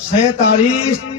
47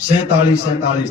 47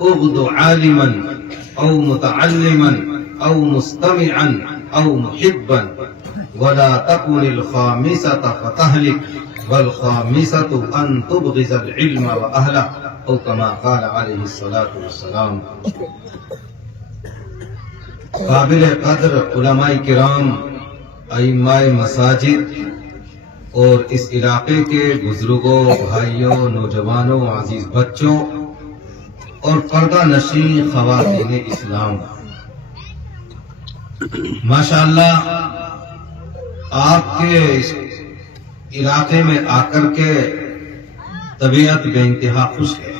اغد عالما او متعلما او مستمعا او محبا ولا تكن الخامسة فتهلك والخامسة ان تبغض العلم واهله او كما قال عليه الصلاة والسلام۔ قابل قدر علماء کرام، ائمہ مساجد اور اس علاقے کے بزرگوں، بھائیوں، نوجوانوں، عزیز بچوں اور پردہ نشین خواتین اسلام، ماشاءاللہ آپ کے اس علاقے میں آ کر کے طبیعت بے انتہا خوش ہے۔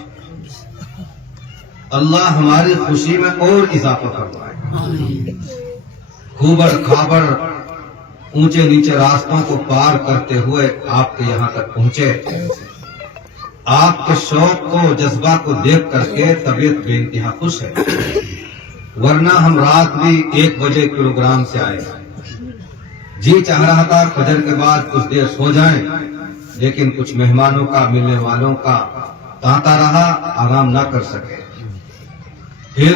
اللہ ہماری خوشی میں اور اضافہ فرمائے۔ کھوبڑ کھابڑ اونچے نیچے راستوں کو پار کرتے ہوئے آپ کے یہاں تک پہنچے۔ آپ کے شوق کو، جذبہ کو دیکھ کر کے طبیعت بے انتہا خوش ہے، ورنہ ہم رات بھی 1 بجے پروگرام سے آئے، جی چاہ رہا تھا فجر کے بعد کچھ دیر سو جائیں، لیکن کچھ مہمانوں کا، ملنے والوں کا تانتا رہا، آرام نہ کر سکے۔ پھر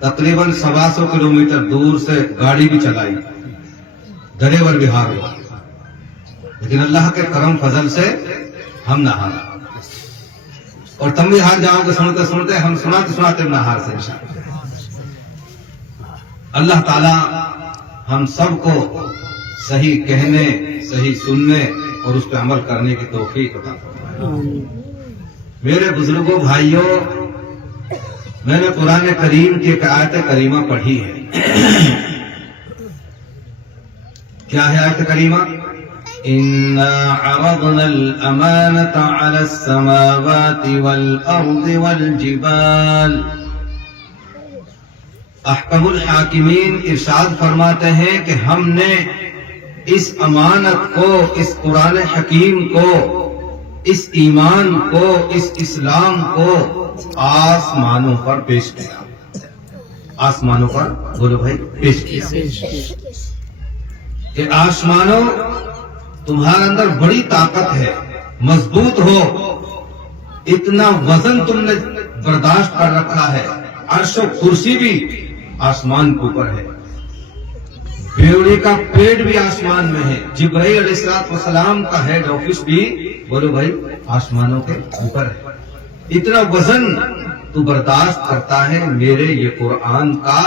تقریباً 125 کلومیٹر دور سے گاڑی بھی چلائی، ڈرائیور بھی ہار ہوا، لیکن اللہ کے کرم فضل سے ہم نہ ہارا، اور تم بھی ہار جاؤ گے سنتے سنتے، ہم سناتے سناتے نہ ہار سے انشاءاللہ۔ اللہ تعالی ہم سب کو صحیح کہنے، صحیح سننے اور اس پہ عمل کرنے کی توفیق عطا فرمائے۔ میرے بزرگوں، بھائیوں، میں نے قرآن کریم کی ایک آیت کریمہ پڑھی ہے۔ کیا ہے آیت کریمہ؟ اِنَّا عَرَضْنَا الْأَمَانَةَ عَلَى السَّمَاوَاتِ وَالْأَرْضِ وَالْجِبَالِ۔ احکم الحاکمین ارشاد فرماتے ہیں کہ ہم نے اس امانت کو، اس قرآن حکیم کو، اس ایمان کو، اس اسلام کو آسمانوں پر پیش کیا۔ آسمانوں پر بولو بھائی، پیش کیا کہ آسمانوں، تمہارے اندر بڑی طاقت ہے، مضبوط ہو، اتنا وزن تم نے برداشت کر رکھا ہے، عرش و کرسی بھی آسمان کے اوپر ہے، بیوڑی کا پیٹ بھی آسمان میں ہے، جبرائیل علیہ السلام کا ہیڈ آفس بھی بولو بھائی آسمانوں کے اوپر ہے۔ اتنا وزن تو برداشت کرتا ہے، میرے یہ قرآن کا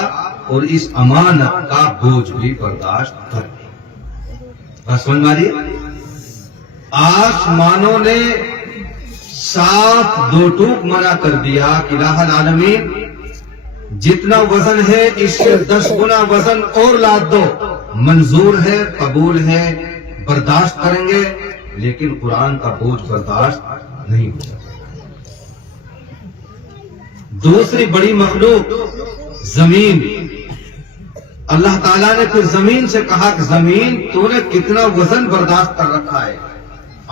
اور اس امانت کا بوجھ بھی برداشت کر۔ بس سمجھ ماری، آسمانوں نے صاف 2 ٹوک منع کر دیا کہ الہ العالمین جتنا وزن ہے اس سے 10 گنا وزن اور لاد دو، منظور ہے، قبول ہے، برداشت کریں گے، لیکن قرآن کا بوجھ برداشت نہیں ہو سکتا۔ دوسری بڑی مخلوق زمین، اللہ تعالیٰ نے پھر زمین سے کہا کہ زمین تو نے کتنا وزن برداشت کر رکھا ہے،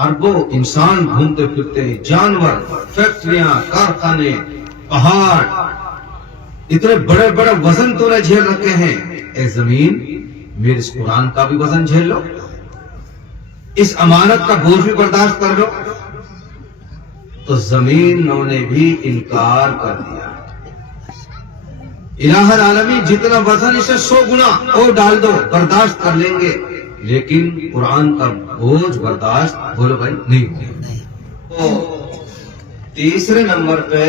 اربوں انسان گھومتے پھرتے ہیں، جانور، فیکٹریاں، کارخانے، پہاڑ، اتنے بڑے بڑے وزن تو نے جھیل رکھے ہیں، اے زمین میرے اس قرآن کا بھی وزن جھیل لو، اس امانت کا بوجھ بھی برداشت کر لو۔ تو زمینوں نے بھی انکار کر دیا، الہ العالمین جتنا وزن اسے 100 گنا اور ڈال دو، برداشت کر لیں گے، لیکن قرآن کا بوجھ برداشت بولو بھائی نہیں ہوگا۔ تو تیسرے نمبر پہ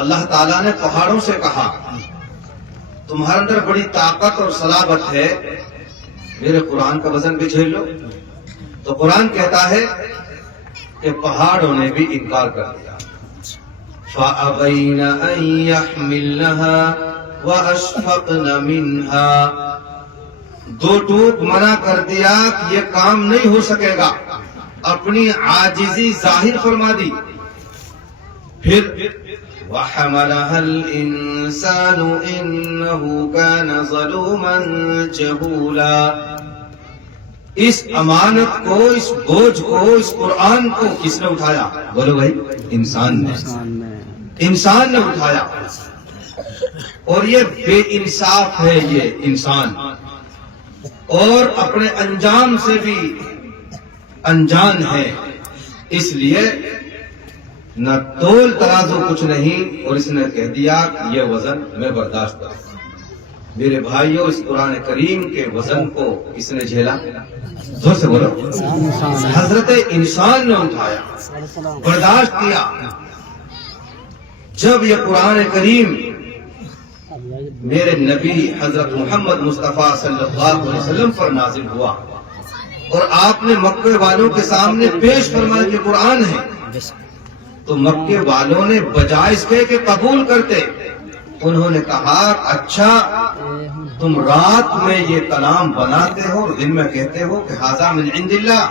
اللہ تعالیٰ نے پہاڑوں سے کہا تمہارے اندر بڑی طاقت اور صلابت ہے، میرے قرآن کا وزن بھی جھیل لو۔ تو قرآن کہتا ہے کہ پہاڑوں نے بھی انکار کر دیا، فَأَبَيْنَ أَن يَحْمِلْنَهَا وَأَشْفَقْنَ مِنْهَا۔ 2 ٹوک منع کر دیا کہ یہ کام نہیں ہو سکے گا، اپنی عاجزی ظاہر فرما دی۔ پھر وَحَمَلَهَا الْإِنسَانُ إِنَّهُ كَانَ ظَلُومًا جَهُولًا۔ اس امانت کو، اس بوجھ کو، اس قرآن کو کس نے اٹھایا؟ بولو بھائی، انسان نے اٹھایا، اور یہ بے انصاف ہے یہ انسان، اور اپنے انجام سے بھی انجان ہے، اس لیے نہ تول ترازو کچھ نہیں، اور اس نے کہہ دیا کہ یہ وزن میں برداشت کروں۔ میرے بھائیوں، اس قرآن کریم کے وزن کو کس نے جھیلا؟ زور سے بولو۔ حضرت انسان نے اٹھایا، برداشت کیا۔ جب یہ قرآن کریم میرے نبی حضرت محمد مصطفیٰ صلی اللہ علیہ وسلم پر نازل ہوا اور آپ نے مکے والوں کے سامنے پیش فرمایا کہ قرآن ہے، تو مکے والوں نے بجائے اس کے کہ قبول کرتے، انہوں نے کہا اچھا تم رات میں یہ کلام بناتے ہو اور دن میں کہتے ہو کہ ھذا من عند اللہ،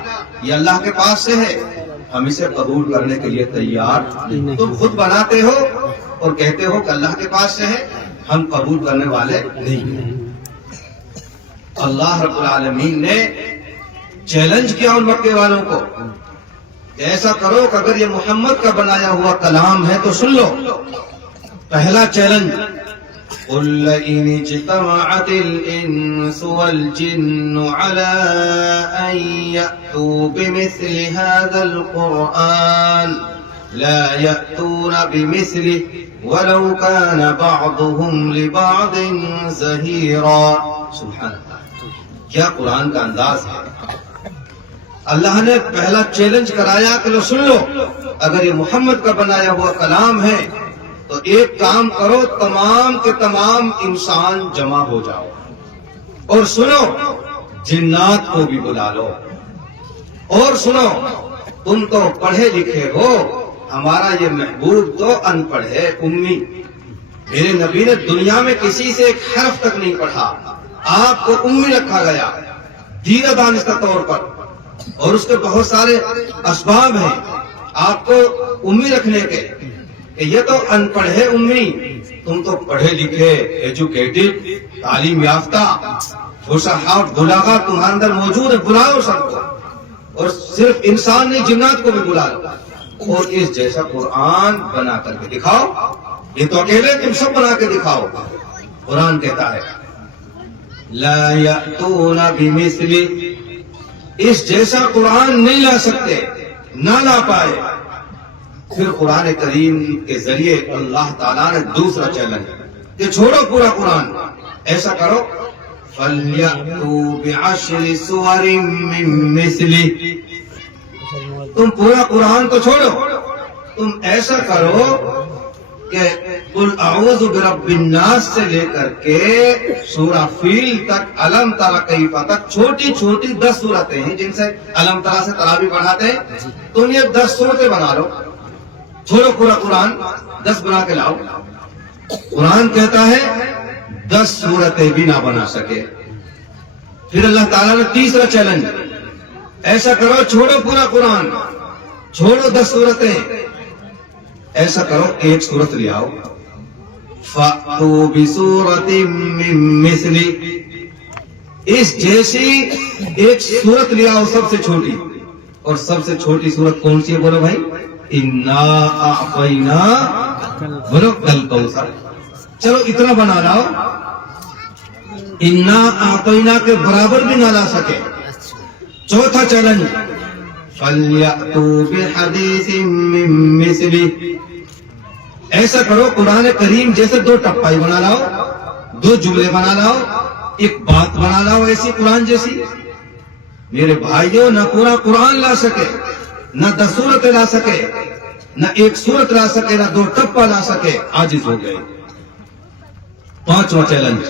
یہ اللہ کے پاس سے ہے، ہم اسے قبول کرنے کے لیے تیار نہیں۔ تم خود بناتے ہو اور کہتے ہو کہ اللہ کے پاس سے ہے، ہم قبول کرنے والے نہیں ہیں۔ اللہ رب العالمین نے چیلنج کیا ان مکے والوں کو، ایسا کرو کہ اگر یہ محمد کا بنایا ہوا کلام ہے تو سن لو۔ پہلا چیلنج، قُلْ لَئِنِ اجْتَمَعَتِ الْإِنسُ وَالْجِنُّ عَلَىٰ أَن يَأْتُوا بِمِثْلِ هَٰذَا الْقُرْآنِ لَا يَأْتُونَ بِمِثْلِهِ وَلَوْ كَانَ بَعْضُهُمْ لِبَعْضٍ ظَهِيرًا۔ سبحان اللہ، کیا قرآن کا انداز ہے۔ اللہ نے پہلا چیلنج کرایا کہ لو سن لو، اگر یہ محمد کا بنایا ہوا کلام ہے تو ایک کام کرو، تمام کے تمام انسان جمع ہو جاؤ اور سنو، جنات کو بھی بلا لو اور سنو، تم تو پڑھے لکھے ہو، ہمارا یہ محبوب تو ان پڑھ ہے، امی۔ میرے نبی نے دنیا میں کسی سے ایک حرف تک نہیں پڑھا، آپ کو امی رکھا گیا دھیرہ دانستہ طور پر، اور اس کے بہت سارے اسباب ہیں آپ کو امی رکھنے کے، کہ یہ تو ان پڑھ ہے امی، تم تو پڑھے لکھے ایجوکیٹڈ تعلیم یافتہ فصحاء بلاغا تمہارے اندر موجود ہے، بلاؤ سب کو، اور صرف انسان نہیں جنات کو بھی بلا لو اور اس جیسا قرآن بنا کر کے دکھاؤ۔ یہ تو اکیلے تم سب بنا کے دکھاؤ۔ قرآن کہتا ہے لا یأتون بمثلہ، اس جیسا قرآن نہیں لا سکتے، نہ لا پائے۔ پھر قرآن کریم کے ذریعے اللہ تعالیٰ نے دوسرا چیلنج کہ چھوڑو پورا قرآن، ایسا کرو فَلْيَأْتُوا بِعَشْرِ سُوَرٍ مِّن مِّثْلِهِ، تم پورا قرآن تو چھوڑو، تم ایسا کرو کہ قُلْ أَعُوذُ بِرَبِّ النَّاسِ سے لے کر کے سورہ فیل تک، علم تری کیف تک، چھوٹی چھوٹی 10 سورتیں ہیں جن سے علم تری سے تراویح پڑھاتے ہیں، تم یہ 10 سورتیں بنا لو، چھوڑو پورا قرآن، 10 بنا کے لاؤ۔ قرآن کہتا ہے 10 سورتیں بھی نہ بنا سکے۔ پھر اللہ تعالیٰ نے تیسرا چیلنج، ایسا کرو چھوڑو پورا قرآن، چھوڑو 10 سورتیں، ایسا کرو ایک سورت لے آؤ، فَأْتُوا بِسُورَةٍ مِّن مِّثْلِهِ، اس جیسی ایک سورت لے آؤ سب سے چھوٹی، اور سب سے چھوٹی سورت کون سی ہے بولو بھائی؟ اِنَّا أَعْطَيْنَا، بولو الکوثر۔ چلو اتنا بنا لاؤ، اِنَّا أَعْطَيْنَا کے برابر بھی نہ لا سکے۔ چوتھا چیلنج فَلْيَأْتُوا بِحَدِيثٍ مِّن مِّثْلِهِ، ایسا کرو قرآن کریم جیسے 2 ٹپائی بنا لاؤ، 2 جملے بنا لاؤ، ایک بات بنا لاؤ ایسی قرآن جیسی۔ میرے بھائیوں، نہ پورا قرآن لا سکے، نہ 10 سورتیں لا سکے، نہ ایک سورت لا سکے، نہ 2 ٹپا لا سکے، عاجز ہو گئے۔ پانچواں چیلنج،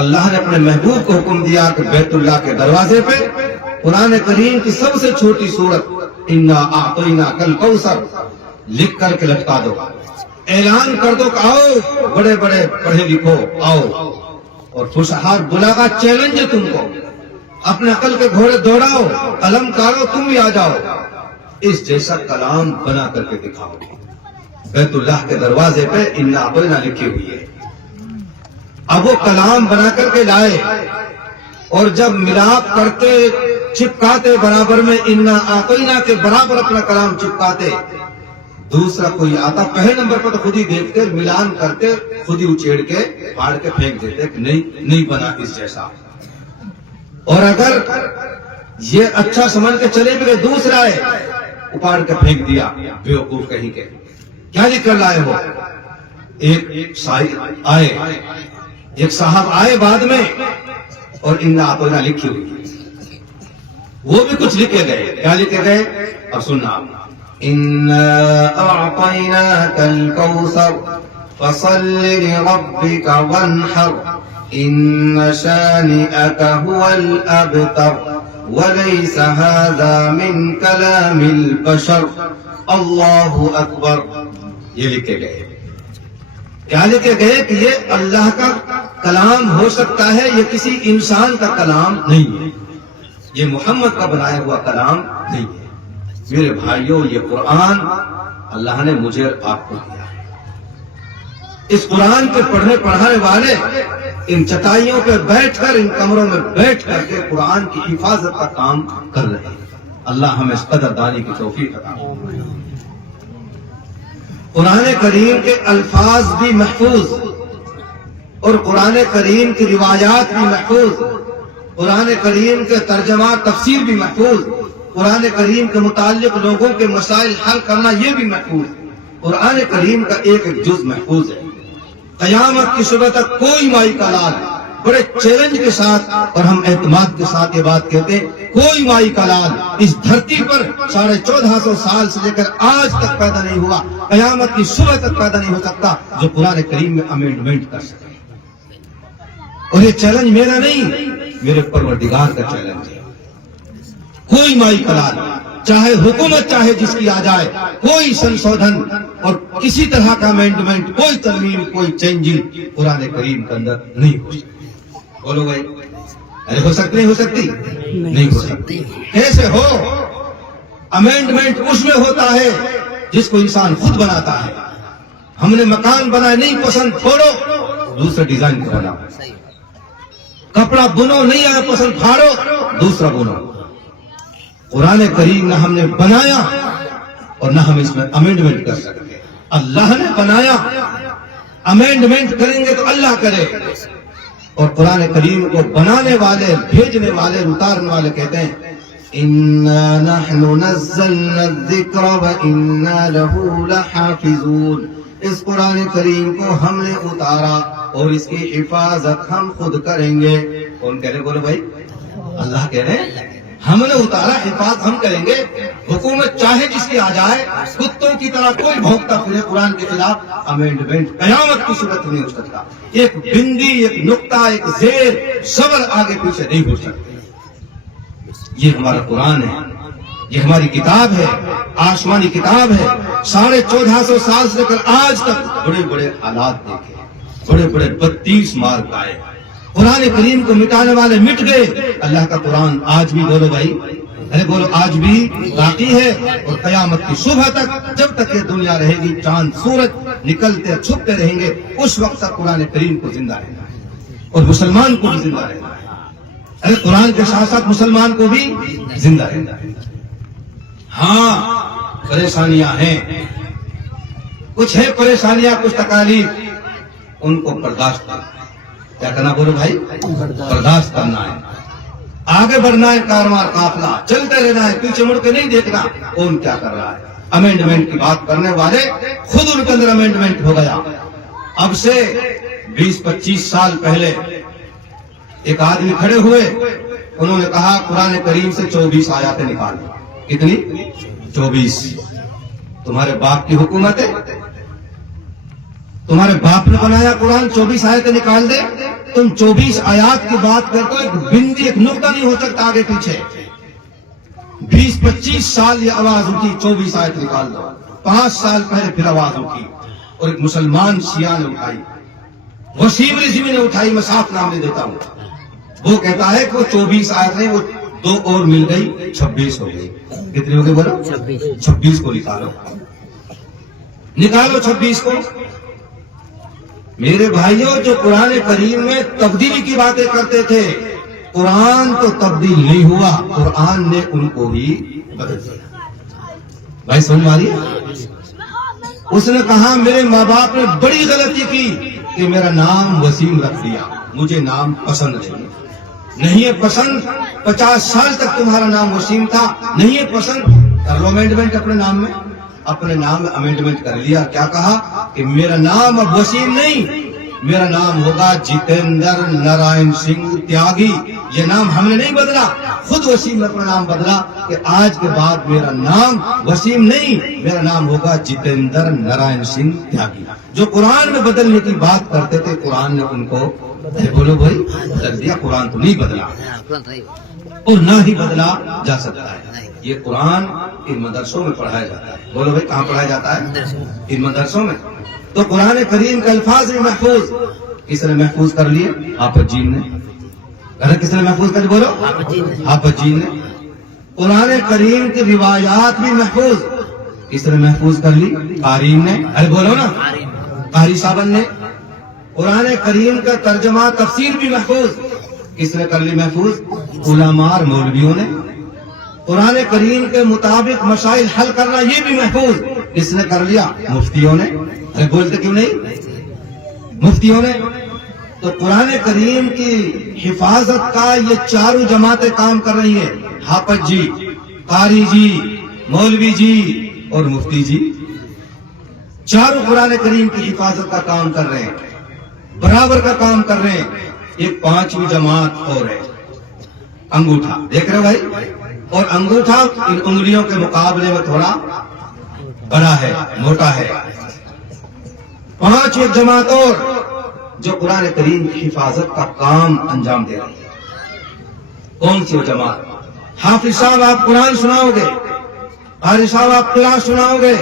اللہ نے اپنے محبوب کو حکم دیا کہ بیت اللہ کے دروازے پہ قرآن کریم کی سب سے چھوٹی سورت اِنَّا أَعْطَيْنَاكَ الْكَوْثَرَ لکھ کر کے لٹکا دو، اعلان کر دو کہ آؤ بڑے بڑے پڑھے لکھو آؤ، اور فصحاء بلاغا چیلنج ہے تم کو، اپنے عقل کے گھوڑے دوڑاؤ، قلم کارو، تم بھی آ جاؤ، اس جیسا کلام بنا کر کے دکھاؤ۔ بیت اللہ کے دروازے پہ اِنَّا أَعْطَيْنَا لکھی ہوئی ہے، اب وہ کلام بنا کر کے لائے، اور جب ملاپ کرتے چپکاتے برابر میں اِنَّا أَعْطَيْنَا کے برابر اپنا کلام چپکاتے، دوسرا کوئی آتا پہلے نمبر پر تو خود ہی دیکھتے، ملان کرتے، خود ہی اچھیڑ کے پھاڑ کے پھینک دیتے کہ نہیں بنا اس جیسا۔ اور اگر یہ اچھا سمجھ کے چلے بھی گئے، دوسرا ہے اپاڑ کے پھینک دیا بیوقوف کہیں کے. کیا لکھ کر لائے ہو؟ ایک صاحب آئے بعد میں اور انا اعطیناک لکھی ہوئی، وہ بھی کچھ لکھ کے گئے. کیا لکھ کے گئے؟ اب سننا آپ. انا اعطیناک الکوثر فصل لربک وانحر ان شانئک هو الابتر وليس هذا من كلام البشر اللہ اکبر. یہ لکھے گئے. کیا لکھے گئے کہ یہ اللہ کا کلام ہو سکتا ہے، یہ کسی انسان کا کلام نہیں ہے، یہ محمد کا بنایا ہوا کلام نہیں ہے. میرے بھائیوں، یہ قرآن اللہ نے مجھے اور آپ کو دیا ہے. اس قرآن کے پڑھنے پڑھانے والے ان چٹائیوں پہ بیٹھ کر، ان کمروں میں بیٹھ کر کے قرآن کی حفاظت کا کام کر رہے ہیں. اللہ ہمیں اس قدردانی کی توفیق عطا فرمائے. قرآن کریم کے الفاظ بھی محفوظ اور قرآن کریم کی روایات بھی محفوظ، قرآن کریم کے ترجمہ تفسیر بھی محفوظ، قرآن کریم کے متعلق لوگوں کے مسائل حل کرنا یہ بھی محفوظ. قرآن کریم کا ایک ایک جز محفوظ ہے. قیامت کی صبح تک کوئی مائی کا لال، بڑے چیلنج کے ساتھ اور ہم اعتماد کے ساتھ یہ بات کہتے ہیں، کوئی مائی کا لال اس دھرتی پر 1450 سال سے لے کر آج تک پیدا نہیں ہوا، قیامت کی صبح تک پیدا نہیں ہو سکتا جو قرآن کریم میں امینڈمنٹ کر سکے. اور یہ چیلنج میرا نہیں، میرے پروردگار کا چیلنج ہے. کوئی مائی کا لال، چاہے حکومت چاہے جس کی آ جائے، کوئی سنشودھن اور کسی طرح کا امینڈمنٹ، کوئی ترمیم، کوئی چینجنگ قرآن کریم کے اندر نہیں ہو سکتی. بولو بھائی، ارے ہو سکتی نہیں ہو سکتی؟ نہیں ہو سکتی. کیسے ہو؟ امینڈمنٹ اس میں ہوتا ہے جس کو انسان خود بناتا ہے. ہم نے مکان بنائے، نہیں پسند پھوڑو، دوسرا ڈیزائن کو بناؤ. کپڑا بنو، نہیں آیا پسند پھاڑو، دوسرا بنو. قرآن کریم نہ ہم نے بنایا اور نہ ہم اس میں امینڈمنٹ کر سکتے. اللہ نے بنایا، امینڈمنٹ کریں گے تو اللہ کرے. اور قرآن کریم کو بنانے والے، بھیجنے والے، اتارنے والے کہتے ہیں اِنَّا نَحْنُ نَزَّلْنَا الذِّكْرَ وَإِنَّا لَهُ لَحَافِظُونَ. اس قرآن کریم کو ہم نے اتارا اور اس کی حفاظت ہم خود کریں گے. کون کہہ رہے؟ بولو بھائی، اللہ کہہ رہے ہیں ہم نے اتارا، حفاظت ہم کریں گے. حکومت چاہے جس کی آ جائے، کتوں کی طرح کوئی بھونکتا پھرے قرآن کے خلاف، امینڈمنٹ قیامت کی صورت نہیں ہو سکتا. ایک بندی، ایک نقطہ، ایک زیر، صبر آگے پیچھے نہیں ہو سکتے. یہ ہمارا قرآن ہے، یہ ہماری کتاب ہے، آسمانی کتاب ہے. 1450 سال سے لے کر آج تک بڑے بڑے حالات دیکھے، بڑے بڑے 32 مار پائے. قرآن کریم کو مٹانے والے مٹ گئے. اللہ کا قرآن آج بھی، بولو بھائی، ارے بولو، آج بھی باقی ہے. اور قیامت کی صبح تک، جب تک یہ دنیا رہے گی، چاند سورج نکلتے چھپتے رہیں گے، اس وقت تک قرآن کریم کو زندہ رہنا ہے اور مسلمان کو بھی زندہ رہنا ہے. ارے قرآن کے ساتھ ساتھ مسلمان کو بھی زندہ رہنا ہے. ہاں پریشانیاں ہیں، کچھ ہے پریشانیاں، کچھ تکالیف، ان کو برداشت کرنا. کیا کرنا؟ بولو بھائی، برداشت کرنا ہے. آگے بڑھنا ہے، کاروان قافلہ چلتے رہنا ہے، پیچھے مڑ کے نہیں دیکھنا کون کیا کر رہا ہے. امینڈمنٹ کی بات کرنے والے خود ان کے اندر امینڈمنٹ ہو گیا. اب سے 20-25 سال پہلے ایک آدمی کھڑے ہوئے، انہوں نے کہا قرآن کریم سے 24 آیاتیں نکال دو. کتنی؟ 24. تمہارے باپ کی حکومت ہے، تمہارے باپ نے بنایا قرآن، 24 آیتیں نکال دے. تم 24 آیات کی بات کرتے ہو، ایک بندی، ایک نقطہ نہیں ہو سکتا آگے پیچھے. 20-25 سال یہ آواز اٹھی 24 آیت نکال دو. 5 سال پہلے پھر آواز اٹھی اور ایک مسلمان شیعہ نے اٹھائی، وسیم رضوی نے اٹھائی. میں صاف نام دے دیتا ہوں. وہ کہتا ہے کہ وہ 24 آیت نہیں، وہ 2 اور مل گئی، 26 ہو گئی. کتنی ہو گئی بولو؟ 26 کو نکالو، نکالو 26 کو. میرے بھائیوں، جو قرآن کریم میں تبدیلی کی باتیں کرتے تھے، قرآن تو تبدیل نہیں ہوا، قرآن نے ان کو ہی بدل دیا. بھائی سن ماری، اس نے کہا میرے ماں باپ نے بڑی غلطی کی کہ میرا نام وسیم رکھ دیا، مجھے نام پسند نہیں ہے پسند. 50 سال تک تمہارا نام وسیم تھا، نہیں ہے پسند. کر لو امینڈمنٹ اپنے نام میں، اپنے نام میں امینڈمنٹ کر لیا. کیا کہا کہ میرا نام اب وسیم نہیں، میرا نام ہوگا جتیندر نارائن سنگھ تیاگی. یہ نام ہم نے نہیں بدلا، خود وسیم نے اپنا نام بدلا کہ آج کے بعد میرا نام وسیم نہیں، میرا نام ہوگا جتیندر نارائن سنگھ تیاگی. جو قرآن میں بدلنے کی بات کرتے تھے قرآن نے ان کو بولو بھائی بدل دیا. قرآن تو نہیں بدلا اور نہ ہی بدلا جا سکتا ہے. یہ قرآن ان مدرسوں میں پڑھایا جاتا ہے. بولو بھائی کہاں پڑھایا جاتا ہے؟ ان مدرسوں میں. تو قرآن کریم کے الفاظ بھی محفوظ کس نے محفوظ کر لیے؟ آفت جین نے. کس نے محفوظ کر بولو؟ آفت جین نے. قرآن کریم کی روایات بھی محفوظ کس نے محفوظ کر لی؟ قارئین نے. ارے بولو نا، قاری صاحب نے. قرآن کریم کا ترجمہ تفسیر بھی محفوظ کس نے کر لی محفوظ؟ علماء اور مولویوں نے. قرآن کریم کے مطابق مسائل حل کرنا یہ بھی محفوظ کس نے کر لیا؟ مفتیوں نے. ارے بولتے کیوں نہیں؟ مفتیوں نے. تو قرآن کریم کی حفاظت کا یہ چاروں جماعتیں کام کر رہی ہیں، حافظ جی، قاری جی، مولوی جی اور مفتی جی. چاروں قرآن کریم کی حفاظت کا کام کر رہے ہیں، برابر کا کام کر رہے ہیں. ایک پانچویں جماعت اور ہے، انگوٹھا. دیکھ رہے بھائی؟ اور انگوٹھا ان انگلیوں کے مقابلے میں تھوڑا بڑا ہے، موٹا ہے. پانچ ایک جماعت اور جو قرآن کریم کی حفاظت کا کام انجام دے رہی ہے. کون سی وہ جماعت؟ حافظ صاحب آپ قرآن سناؤ گے، قاری صاحب آپ قرآن سناؤ گے،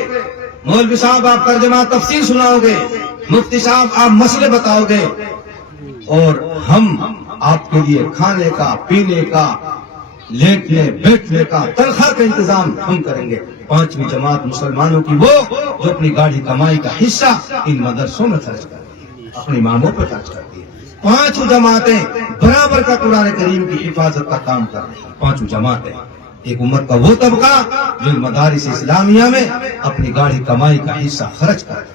مولوی صاحب آپ ترجمہ تفسیر سناؤ گے، مفتی صاحب آپ مسئلے بتاؤ گے، اور ہم آپ کے لیے کھانے کا، پینے کا، لیٹنے بیٹھنے کا، تنخواہ کا انتظام ہم کریں گے. پانچویں جماعت مسلمانوں کی وہ جو اپنی گاڑی کمائی کا حصہ ان مدرسوں میں خرچ کرتی ہے، اپنی اماموں پہ خرچ کرتی ہے. پانچوں جماعتیں برابر کا قرآن کریم کی حفاظت کا کام کر رہی ہیں. پانچوں جماعتیں ایک امت کا وہ طبقہ جو مدارس اسلامیہ میں اپنی گاڑی کمائی کا حصہ خرچ کر رہا ہے.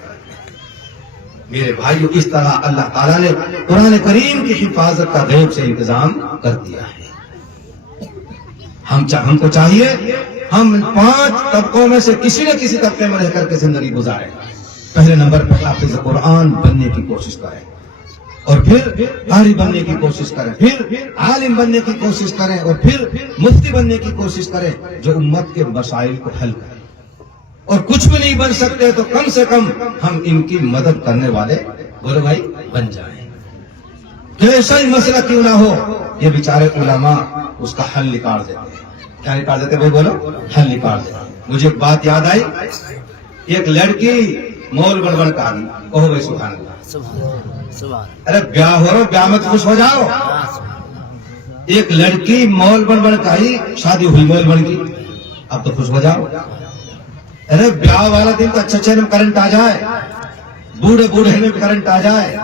میرے بھائیو، اس طرح اللہ تعالیٰ نے قرآن کریم کی حفاظت کا غیب سے انتظام کر دیا ہے. ہم کو چاہیے ہم پانچ طبقوں میں سے کسی نہ کسی طبقے میں رہ کر کے زندگی گزاریں. پہلے نمبر پر حافظ قرآن بننے کی کوشش کریں، اور پھر قاری بننے کی کوشش کریں، پھر عالم بننے کی کوشش کریں، اور پھر مفتی بننے کی کوشش کریں جو امت کے مسائل کو حل کریں. اور کچھ بھی نہیں بن سکتے تو کم سے کم ہم ان کی مدد کرنے والے بولو بھائی بن جائیں. کیسا ہی مسئلہ کیوں نہ ہو، یہ بیچارے علماء اس کا حل نکال دیتے ہیں. کیا نکال دیتے بھائی بولو؟ حل نکال دیتے. مجھے ایک بات یاد آئی، ایک لڑکی مول بن بن کا کہو بھائی سبحان اللہ. ارے بیاہ ہو رہا، بیاہ میں خوش ہو جاؤ. ایک لڑکی مول بن بن کا ہی شادی ہوئی مول بن کی، اب تو خوش ہو جاؤ. ارے بیاہ والا دن تو اچھے میں کرنٹ آ جائے، بوڑھے بوڑھے میں کرنٹ آ جائے.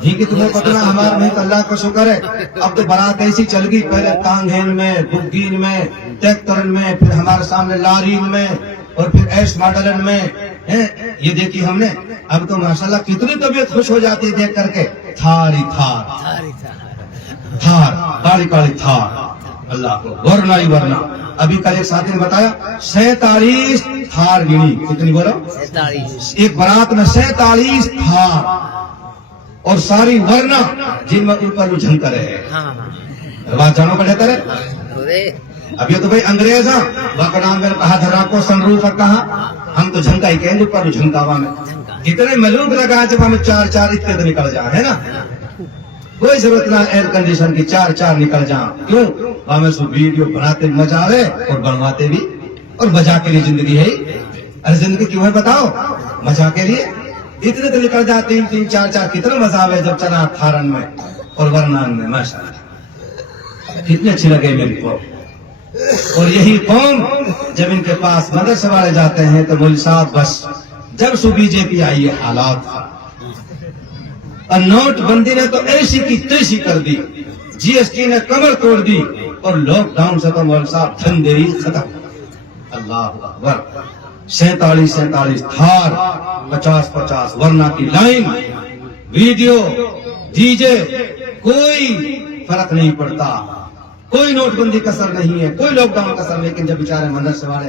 جی کہ تمہیں پتہ نہ ہمارا نہیں تو اللہ کا شکر ہے. اب تو بارات ایسی چل گئی، پہلے تانگین میں، بگین میں، ٹریکٹرن میں، پھر ہمارے سامنے لارین میں، اور پھر ایس ماڈلن میں. یہ دیکھی ہم نے. اب تو ماشاءاللہ کتنی طبیعت خوش ہو جاتی ہے دیکھ کر کے. تھار کالی کالی تھار، اللہ کو ورنہ ہی ورنہ. ابھی کل ایک ساتھی نے بتایا 47 تھار گنی. کتنی بولو؟ 47. ایک بارات میں 47 تھار، اور ساری ورنہ جن میں اوپر جھنک رہے. بات جانو کا بہتر ہے. اب یہ تو بھائی انگریز ہیں، باقی نام میں کہا دھرا کو سن روف کہا، ہم تو جھنکا ہی کہیں گے اوپر جھنکا ہوا میں. کتنے ملوک لگا جب ہمیں 4 اتنے نکل جائیں، ہے نا. کوئی ضرورت نہ ایئر کنڈیشن کی، 4 نکل جائیں. کیوں؟ ہمیں سو ویڈیو بناتے مزہ آئے اور بنواتے بھی، اور مزہ کے لیے زندگی ہے. ارے زندگی کیوں ہے بتاؤ؟ مزہ کے لیے. اتنے تو نکل جاتے 3 4 کتنا مزہ آئے جب چنا تھارن میں اور ورنان میں. ماشاءاللہ کتنے اچھی لگے میری کو. اور یہی قوم جب ان کے پاس مدرسے والے جاتے ہیں تو مولوی صاحب بس جب سو بی جے پی آئی یہ حالات تھا. اور نوٹ بندی نے تو ایسی کی تیسی کر دی، جی ایس ٹی نے کمر توڑ دی، اور لاک ڈاؤن سے تو مولوی صاحب دھندے ہی ختم. اللہ اکبر. 47 تھار، 50 ورنہ کی لائن، ویڈیو، ڈی جے، کوئی فرق نہیں پڑتا. کوئی نوٹ بندی کا اثر نہیں ہے، کوئی لاک ڈاؤن کا اثر. لیکن جب بیچارے مدرسے والے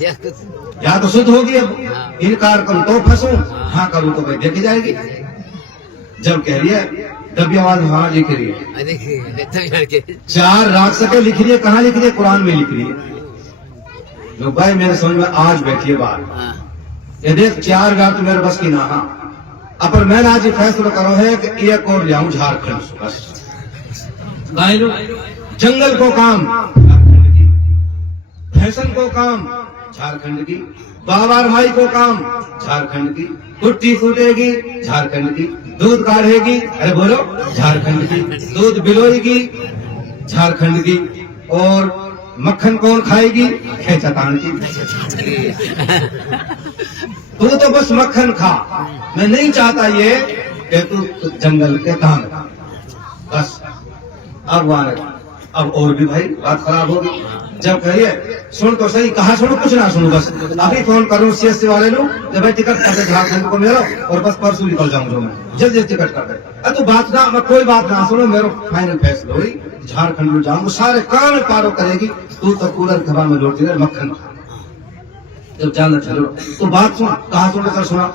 یا تو شدھ ہوگی، اب انکار کروں تو پھنسوں، ہاں کروں تو بھائی دیکھی جائے گی. جب کہہ رہی ہے دبی آواز ہاں لکھ رہی ہے، 4 راگ سکے لکھ رہی ہے، کہاں لکھ رہی ہے؟ قرآن میں لکھ رہی ہے. جو بھائی میرے سمجھ میں آج بیٹھی ہے بات، یہ دیکھ 4 راگ تو میرے بس کی نہ. ہاں اپر میں نے آج یہ فیصلہ کرو ہے کہ ایک اور لے آؤں جھارکھنڈ سے. بس جنگل کو کام جھارکھنڈ کی، فیشن کو کام جھارکھنڈ کی، بابار مائی کو کام جھارکھنڈ کی، کٹی پھوٹے گی جھارکھنڈ کی، دودھ کاڑھے گی ارے بولو جھارکھنڈ کی، دودھ بلوئے گی جھارکھنڈ کی، اور مکھن کون کھائے گی؟ کھیچتان کی. تو بس مکھن کھا، میں نہیں چاہتا یہ کہ تو جنگل کے کام بس. اب اور بھی بھائی بات خراب ہوگی. جب کہیے سن تو صحیح، کہا سنو کچھ نہ سنو، بس ابھی فون کروں سی ایس سی والے لوگ جب بھائی ٹکٹ کر دے جھارکھنڈ کو میرا، اور بس پرسوں نکل جاؤں جو میں جلدی ٹکٹ کر دے. تو بات نہ میں کوئی بات نہ سنو، میرا فائنل فیصلہ ہوئی جھارکھنڈ میں جاؤں، سارے کام پارو کرے گی. تو کولر کھبا میں لوٹتی رہے مکھن. جب جانا چلو تو بات سن، کہا سنو کر سنا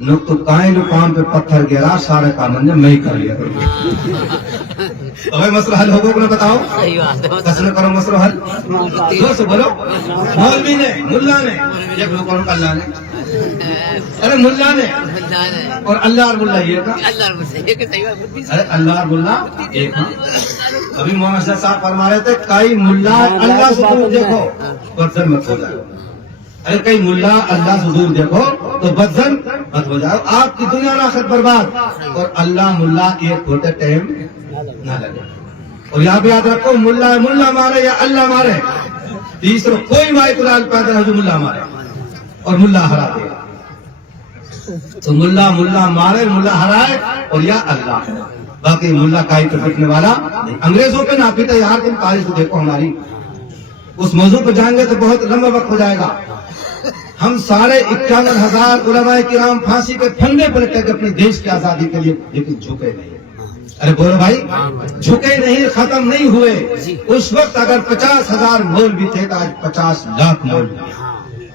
لوگ تو کائیں لو کام پہ پتھر گرا، سارے کام نے میں ہی کر لیا. بھائی مسئلہ حل ہوگا کہ نہ بتاؤ؟ کسن کرو مسئلہ حل دوست بولو. مولوی نے، ملا نے، ایک لوگ اور اللہ نے، ارے ملا نے اور اللہ اور ملا یہ تھا، ارے اللہ اور ملا ایک. ابھی مولانا صاحب فرما رہے تھے کئی ملا اللہ سے دور دیکھو بدزن مت ہو جائے. ارے کئی ملا اللہ سے دور دیکھو تو بدزن مت ہو جاؤ، آپ کی دنیا اور آخرت برباد. اور اللہ ملا ایک ہوتے ٹائم نہ لگے. اور یہاں بھی یاد رکھو ملا مارے یا اللہ مارے، تیسرا کوئی مائی قرآن پیدا ہے جو ملا مارے اور ملا ہرا دے. تو ملا مارے، ملا ہرائے اور یا اللہ. باقی ملا کائی پہ پٹنے والا انگریزوں پہ نہ پیتا. یہاں تم تاریخ دیکھو ہماری، اس موضوع پہ جائیں گے تو بہت لمبا وقت ہو جائے گا. ہم سارے 51,000 علماء کرام پھانسی کے پھندے پر لٹک کے اپنے دیش کی آزادی کے لیے، لیکن جھکے نہیں. ارے بولو بھائی، جھکے نہیں، ختم نہیں ہوئے. اس وقت اگر 50,000 مولوی تھے تو آج 50 لاکھ مولوی.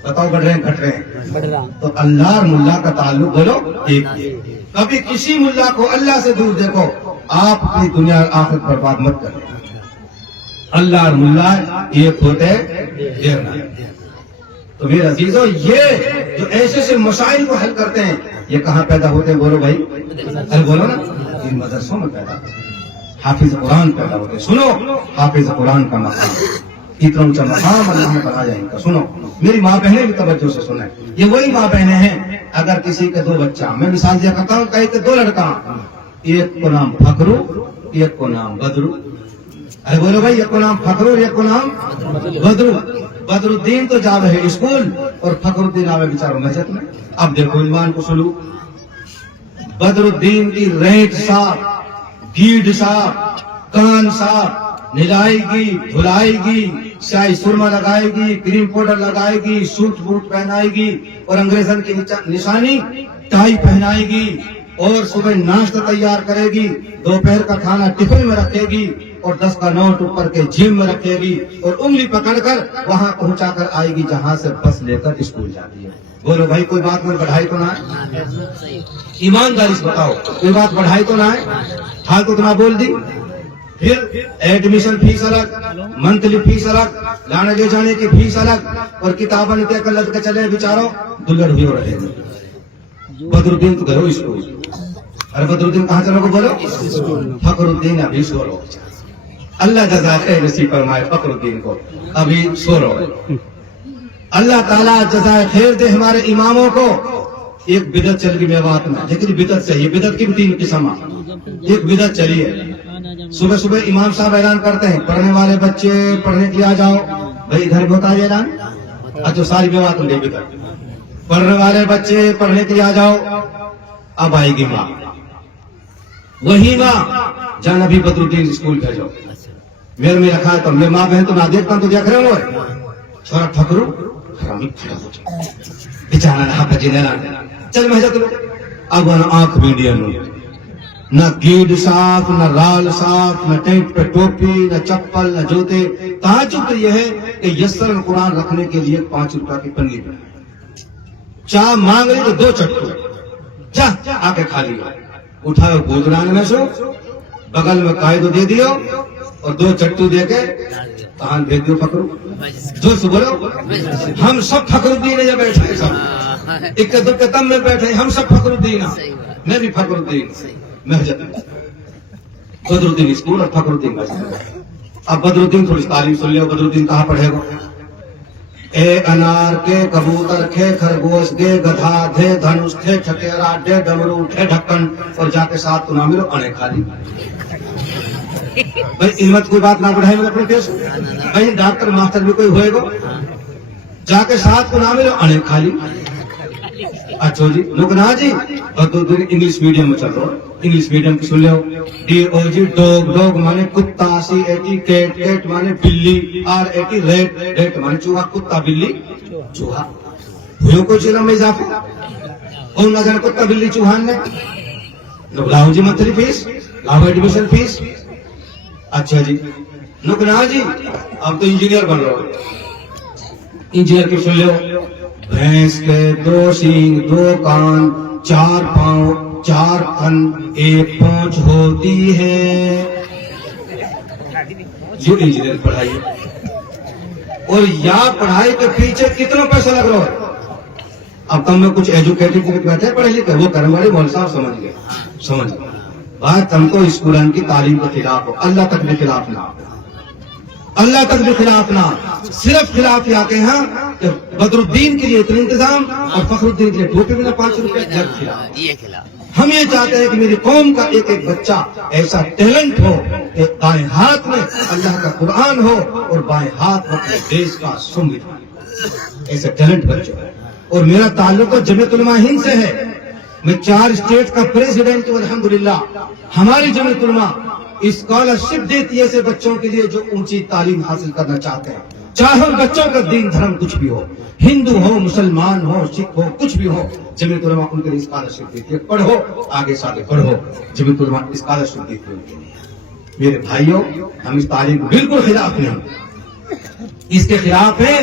بتاؤ بڑھ رہے ہیں گھٹ رہے ہیں؟ تو اللہ اور ملا کا تعلق بولو ایک ہے. کبھی کسی ملا کو اللہ سے دور دیکھو، آپ اپنی دنیا اور آخرت برباد مت کریں. اللہ اور ملا ایک ہوتے دیر نہ. تو میرے عزیزو، یہ جو ایسے مسائل کو حل کرتے ہیں یہ کہاں پیدا ہوتے ہیں؟ بولو بھائی، ارے بولو نا. ان مدرسوں میں پیدا ہوتے ہیں، حافظ قرآن پیدا ہوتے ہیں. سنو، حافظ قرآن کا مقام اتنا اونچا مقام اللہ نے بنایا ان کا. سنو میری ماں بہنیں بھی توجہ سے سنیں، یہ وہی ماں بہنیں ہیں اگر کسی کے 2 بچہ، میں مثال دیا کرتا ہوں، کہیں کہ 2 لڑکا، ایک کو نام فخرو ایک کو نام بدرو. ارے بولو بھائی، ایک کو نام فخرو اور ایک کو نام بدرو. بدر الدین تو جا رہے اسکول اور فخر الدین آوے بیچاروں مسجد میں. اب دیکھو ایمان کو سلو، بدر الدین کی رینٹ صاف، گیڈ صاف، کان صاف، نلائے گی، دھلائے گی، سیاہی سرما لگائے گی، کریم پاؤڈر لگائے گی، سوٹ بوٹ پہنائے گی اور انگریزن کی نشانی ٹائی پہنائے گی، اور صبح ناشتہ تیار کرے گی، دوپہر کا کھانا ٹفن میں رکھے گی، اور 10 کا نوٹ اوپر کے جیب میں رکھے گی، اور انگلی پکڑ کر وہاں پہنچا کر آئے گی جہاں سے بس لے کر اسکول جاتی ہے. بولو بھائی، کوئی بات میں بڑھائی تو نہ ہے؟ ایمانداری سے بتاؤ، کوئی بات بڑھائی تو نہ ہے؟ حال تو تمہیں بول دی. پھر ایڈمیشن فیس الگ، منتھلی فیس الگ، لانے لے جانے کی فیس الگ، اور کتابیں لے کر لد کے چلے بیچاروں دلڑ بھی ہو رہے ہیں. بدر الدین تو گھرو اسکول. ارے بدر الدین کہاں چلو گے؟ بولو فخر الدین ابھی سو رہو. اللہ جزائے خیر نصیب فرمائے فخر الدین کو، ابھی سو رہو. اللہ تعالیٰ جزائے خیر دے ہمارے اماموں کو. ایک بدعت چل گئی میوات میں، لیکن بدعت سے، یہ بدعت کی بھی 3 قسم. ایک بدعت چلی ہے، صبح صبح امام صاحب اعلان کرتے ہیں پڑھنے والے بچے پڑھنے کے لیے آ جاؤ. بھائی گھر میں ہوتا ہے اعلان؟ اچھا ساری میوات میں بدعت. پڑھنے والے بچے پڑھنے کے لیے آ جاؤ. اب آئے گی ماں، وہی ماں جان ابھی بدر الدین اسکول بھیجو. میرے میں رکھا ہے تو میں ماں بہن تو نہ دیکھتا ہوں تو دیکھ رہے ہو چھوڑا ٹھکرو بچانا نہ پجی نہ چل میں جاتا. اب آنکھ میڈیا میں نہ گیڈ صاف، نہ رال صاف، نہ ٹینٹ پہ ٹوپی، نہ چپل، نہ جوتے. تعجب تو یہ ہے کہ یسر قرآن رکھنے کے لیے 5 روپے کی پنی میں چاہ مانگ رہی تو 2 چٹو جا آ کے کھا لیا، اٹھاؤ گودرانے میں سو بغل میں قائد دے دیو اور 2 چٹو دے کے کہاں بھیج دیو پکڑو جو سے بولو ہم سب فخر الدین ہے بیٹھے سب ایک دکھ تم میں بیٹھے ہم سب فخر الدین ہیں، میں بھی فخر الدین محجت بدر الدین اسکول اور فخر الدین مسجد۔ اب بدر الدین تھوڑی تعلیم سن لو، بدر الدین کہاں پڑھے گا؟ اے انار کے کبوتر کے خرگوش کے گدھا دھے دھنوش تھے ٹھٹیرا ڈے ڈمرو اٹھے ڈھکن اور جا کے ساتھ تو نہ ملو انے کھالی۔ بھائی علمت کوئی بات نہ بڑھائے میرے اپنے پیش بھائی ڈاکٹر ماسٹر بھی کوئی ہوئے گا جا کے ساتھ کو نہ ملو انے کھالی۔ اچھا جی لکنا جی بدر الدین انگلش میڈیم میں چل رہا انگلش میڈیم کی سن لو DOG ڈوگ ڈوگ مانے کتا، CAT کیٹ کیٹ مانے بلی، RAT ریٹ ریٹ مانے چوہا، کتا بلی چوہا ہوئے کوئی چیلم میں اضافہ اور نہ جانے کتا بلی چوہان نے لاؤ جی منتھلی فیس لاؤ ایڈمیشن فیس۔ اچھا جی لکنا جی اب تو انجینئر بن رہا ہو، انجینئر کی سن لو بھینس کے 2 سینگ 2 کان 4 پاؤں 4 تھن 1 پونچھ ہوتی ہے، جو انجینئر پڑھائی اور یا پڑھائی کے پیچھے کتنا پیسہ لگ رہا ہے۔ اب تم میں کچھ ایجوکیٹڈ بیٹھے پڑھے لکھے وہ کرم والے مول صاحب سمجھ گئے بات تم تو اسکولن کی تعلیم کے خلاف ہو، اللہ تک بھی خلاف نہ اللہ تک بھی خلاف نہ صرف خلاف یہ آتے ہیں کہ بدر الدین کے لیے اتنے انتظام اور فخر الدین کے لیے ٹوپی میں 5 روپے جب خلاف۔ ہم یہ چاہتے ہیں کہ میری قوم کا ایک ایک بچہ ایسا ٹیلنٹ ہو کہ دائیں ہاتھ میں اللہ کا قرآن ہو اور بائیں ہاتھ میں اپنے دیش کا سنویدھان، ایسا ٹیلنٹ بچہ۔ اور میرا تعلق جمعیت علماء ہند سے ہے، میں 4 اسٹیٹ کا پریزیڈنٹ ہوں الحمدللہ۔ ہماری جمعیت علماء اسکالرشپ دیتی ہے ایسے بچوں کے لیے جو اونچی تعلیم حاصل کرنا چاہتے ہیں، چاہے ان بچوں کا دین دھرم کچھ بھی ہو، ہندو ہو مسلمان ہو سکھ ہو کچھ بھی ہو، جمعیت علماء ان کے لیے اسکالرشپ دیتی ہے، پڑھو آگے سے آگے پڑھو، جمعیت علماء اسکالرشپ دیتی ہے ان کے لیے۔ میرے بھائیوں ہم اس تعلیم کو بالکل خلاف نہیں، اس کے خلاف ہے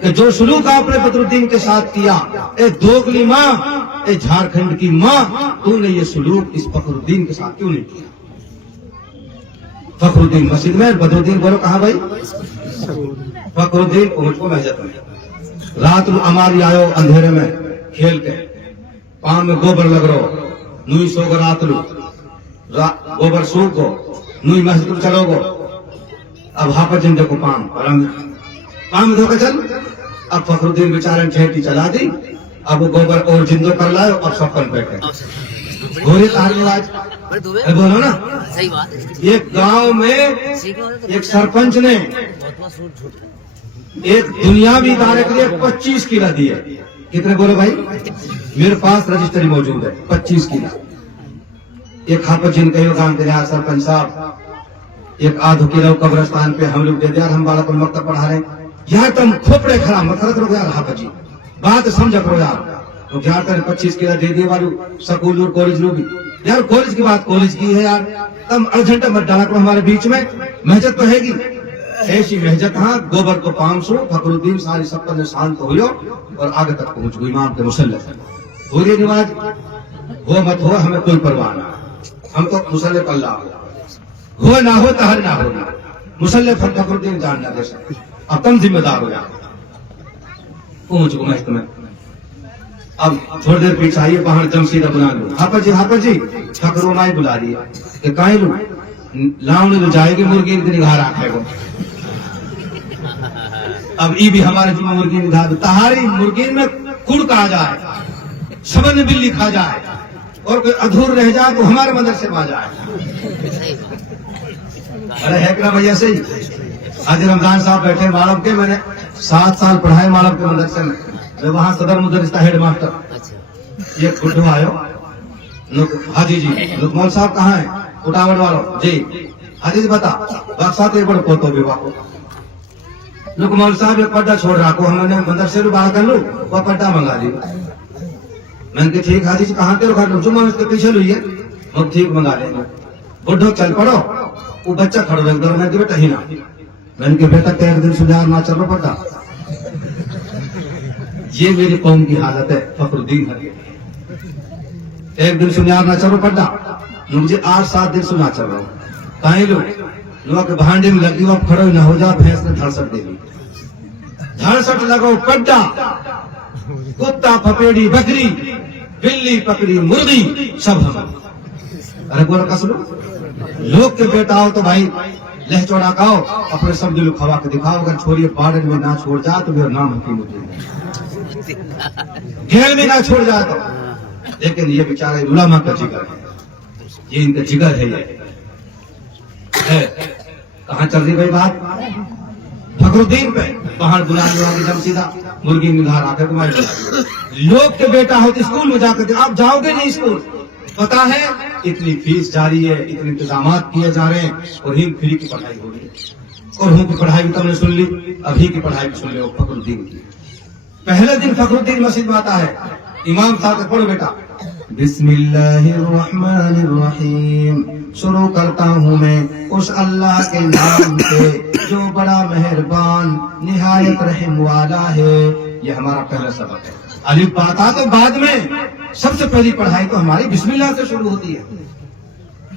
کہ جو سلوک آپ نے بدر الدین کے ساتھ کیا، اے دوگلی ماں اے جھارکھنڈ کی ماں، تو نے یہ سلوک اس فخر الدین کے ساتھ کیوں نہیں کیا؟ فخر الدین مسجد میں، بدر الدین بولو کہاں بھائی؟ فخر الدین پہنچ کو محجت میں رات ہماری آئے اندھیرے میں کھیل کے پاؤں میں گوبر لگ رہو نوئی سو گو رات لو گوبر سو کو نوئی مسجد چلو گو اب ہاں پر جن دیکھو پاؤں میں دھوکہ چل۔ اب فخر الدین بیچارے ٹھیٹی چلا دی، اب وہ گوبر اور جندو کر لائے، اب سب پن بیٹھے گھوڑے تارنے واج بولو نا۔ ایک گاؤں میں ایک سرپنچ نے ایک دنیاوی ادارے کے لیے 25 کیلا دیے۔ کتنے بولو بھائی؟ میرے پاس رجسٹری موجود ہے 25 کیلا۔ ایک ہاں پر جن کئی کام کرے سرپنچ صاحب ایک آدھو کلو قبرستان پہ ہم لوگ دے دیا، ہم بالا پر مکتب پڑھا رہے ہیں، یہاں تم کھوپڑے کھڑا مت کرو یار، ہاں جی بات سمجھا کرو یار، تو جہاں تک 25 کیلا دے دیے والو سکول اور کالج لوگ یار، کالج کی بات کالج کی ہے یار، تم ارجنٹ مت ڈالا کرو ہمارے بیچ میں، محجت تو ہے گی ایسی محجت۔ ہاں گوبر کو 500 فخر الدین ساری سب پر شانت ہوئے اور آگے تک پہنچ گئی امام کے مسلح پوری نماز وہ مت ہو، ہمیں کوئی پرواہ نہ، ہم تو مسلح پر اللہ ہو نہ ہو تہر نہ ہونا، مسلح پر فخر الدین جان نہ دے سکتے، اب تم ذمہ دار ہو جا پہنچ گو محکمہ میں۔ اب تھوڑی دیر پیچھے آئیے باہر جمشیدہ بنا لو، ہاپا جی فخر مائی بلا رہی ہے کہ کہیں لو لاؤں نے تو جائے گی مرغی کی نگاہ رکھے گا، اب ای بھی ہمارے جو مرغی نگاہ تہاری مرغی میں کڑ کہا جائے، شبن بلی کھا جائے اور کوئی ادھور رہ جائے تو ہمارے مدرسے میں آ جائے۔ ارے ہے کہ بھیا سے آج رمضان صاحب بیٹھے مالب کے، میں نے 7 سال پڑھائے مالب کے مدرسے میں، میں وہاں صدر مدرس تھا، ہیڈ ماسٹر۔ یہ بڈھو آئے حاجی جی لکمان صاحب کہاں ہیں؟ اٹاوٹ والوں جی حاجی جی بتا باقسات ایک بڑے پوتو بھی واقع لکمان صاحب ایک پردہ چھوڑ رہا کو، ہم نے مدرسے رو باہر کر لو وہ پردہ منگا لی، میں نے کہا ٹھیک حاجی جی کہاں تیرو گھر لو جمعہ اس کے پیچھے لوئی ہے، وہ ٹھیک منگا لیں گے۔ بڈھو چل پڑو، وہ بچہ کھڑو ایک دور میں کہ بیٹا ہی نہ میں نے کہا بیٹا کہ ایک دن سنیار نہ چلنا پڑتا. یہ میری قوم کی حالت ہے. فخر الدین ہے ایک دن سنیار نہ چلو پڑتا. مجھے 8-7 دن سنا چل رہا ہوں. کہیں لوگ بھانڈے میں لگی اب کھڑو نہ ہو جا. بھینس نے دھڑسٹ دے دی. دھڑسٹ لگو پڈا. کتا پھپیڑی بکری بلی پکڑی مرغی سب ہم. ارے گورا کسلو لوگ کے بیٹا ہو تو بھائی لہ چوڑا کھاؤ. اپنے سب دلو کھوا کے دکھاؤ. اگر چھوڑیے پہاڑ میں نہ چھوڑ جا تو میرا نام حکیم الدین. گھیل میں نہ چھوڑ جا تو. لیکن یہ بیچارے علماء کا جگر ہے. یہ ان کا جگر ہے. یہ کہاں چل رہی بھائی بات؟ فخر الدین پہ. پہاڑ بلانے والی دم سیدھا مرغی ملہار آ کر تمہارے لوگ کے بیٹا ہو تو اسکول میں جا کر آپ جاؤ گے نہیں اسکول. پتا ہے اتنی فیس جاری ہے, اتنے انتظامات کیے جا رہے ہیں, اور ہی فری کی پڑھائی ہو رہی ہے. اور ہوں کی پڑھائی بھی تم نے سن لی, ابھی کی پڑھائی بھی سن لے. فخر الدین کی پہلے دن فخر الدین مسجد میں آتا ہے. امام صاحب سے پڑھو بیٹا بسم اللہ الرحمن الرحیم. شروع کرتا ہوں میں اس اللہ کے نام سے جو بڑا مہربان نہایت رحم والا ہے. یہ ہمارا پہلا سبق ہے. الف باتا تو بعد میں. سب سے پہلی پڑھائی تو ہماری بسم اللہ سے شروع ہوتی ہے.